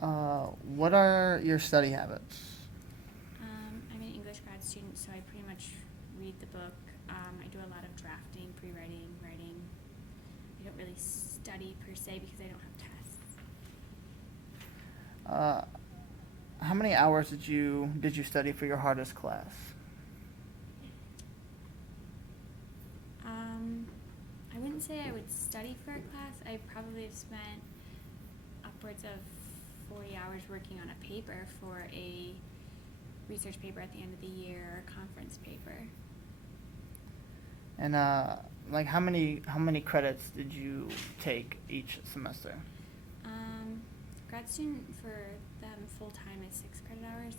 What are your study habits? I'm an English grad student, so I pretty much read the book. I do a lot of drafting, pre-writing, writing. I don't really study per se because I don't have tests. Uh, how many hours did you study for your hardest class? I wouldn't say I would study for a class. I probably have spent upwards of 40 hours working on a paper for a research paper at the end of the year or a conference paper. And like how many credits did you take each semester? Grad student for them full time is 6 credit hours.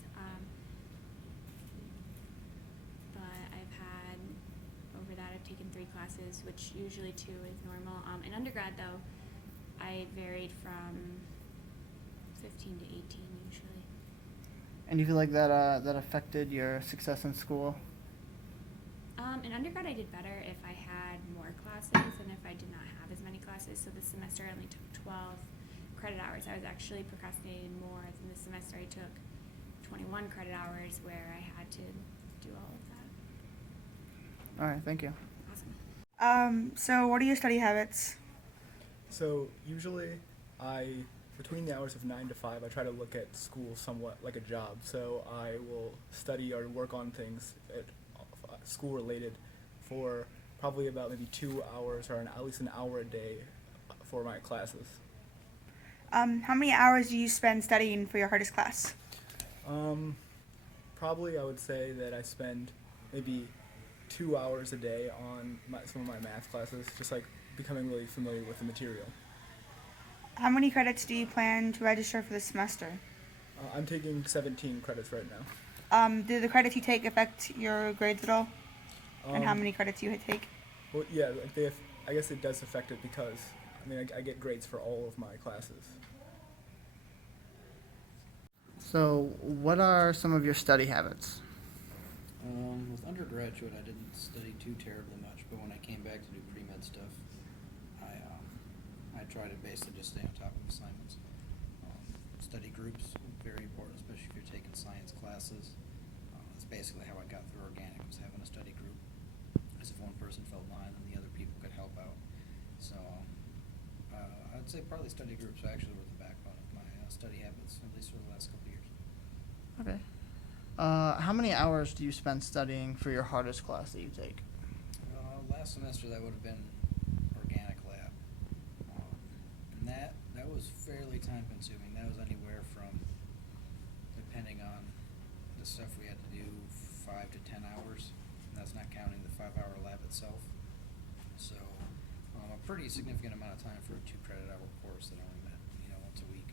But I've had over that I've taken 3 classes, which usually 2 is normal. In undergrad though, I varied from 15 to 18 usually. And do you feel like that affected your success in school? In undergrad, I did better if I had more classes than if I did not have as many classes. So this semester I only took 12 credit hours. I was actually procrastinating more than this semester. I took 21 credit hours where I had to do all of that. All right, thank you. So what are your study habits? So usually, I between the hours of 9 to 5, I try to look at school somewhat like a job. So I will study or work on things school related for probably about maybe 2 hours or at least an hour a day for my classes. How many hours do you spend studying for your hardest class? Probably I would say that I spend maybe 2 hours a day on some of my math classes, just like becoming really familiar with the material. How many credits do you plan to register for this semester? I'm taking 17 credits right now. Do the credits you take affect your grades at all? And how Um, many credits you take? Well, yeah, like I guess it does affect it because I get grades for all of my classes. So, what are some of your study habits? With undergraduate, I didn't study too terribly much, but when I came back to do pre-med stuff, I tried to basically just stay on top of assignments. Study groups, very important, especially if you're taking science classes. That's basically how I got through organic, was having a study group. As if one person fell behind, then the other people could help out. So, I'd say probably study groups actually were the backbone of my study habits, at least for the last couple of years. Okay. How many hours do you spend studying for your hardest class that you take? Last semester that would have been organic lab, and that was fairly time consuming. That was anywhere from, depending on the stuff we had to do, 5 to 10 hours. And that's not counting the 5-hour lab itself. So a pretty significant amount of time for a 2 credit hour course that only met once a week.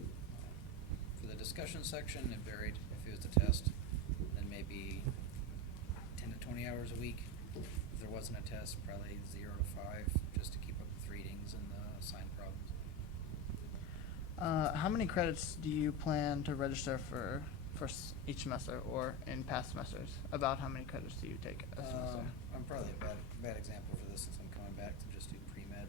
For the discussion section, it varied. If it was a test, then maybe 10 to 20 hours a week. If there wasn't a test, probably 0 to 5, just to keep up with readings and assigned problems. How many credits do you plan to register for each semester or in past semesters? About how many credits do you take a semester? I'm probably a bad example for this since I'm coming back to just do pre-med.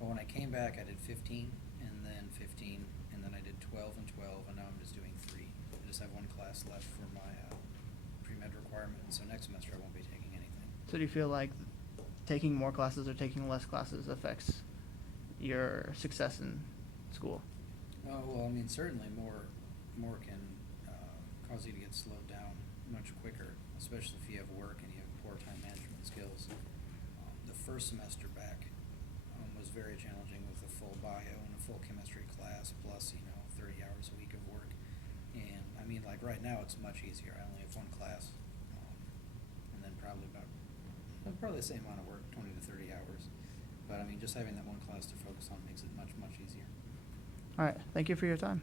But when I came back, I did 15, and then 15, and then I did 12 and 12, and now I'm just doing 3. I just have one class left for my pre-med requirement, so next semester I won't be taking anything. So do you feel like taking more classes or taking less classes affects your success in school? Oh, well, I mean, certainly more can cause you to get slowed down much quicker, especially if you have work and you have poor time management skills. The first semester back was very challenging with a full bio and a full chemistry class, plus 30 hours a week of work. And I mean, like right now, it's much easier. I only have one class, and then probably the same amount of work, 20 to 30 hours. But I mean, just having that one class to focus on makes it much easier. All right. Thank you for your time.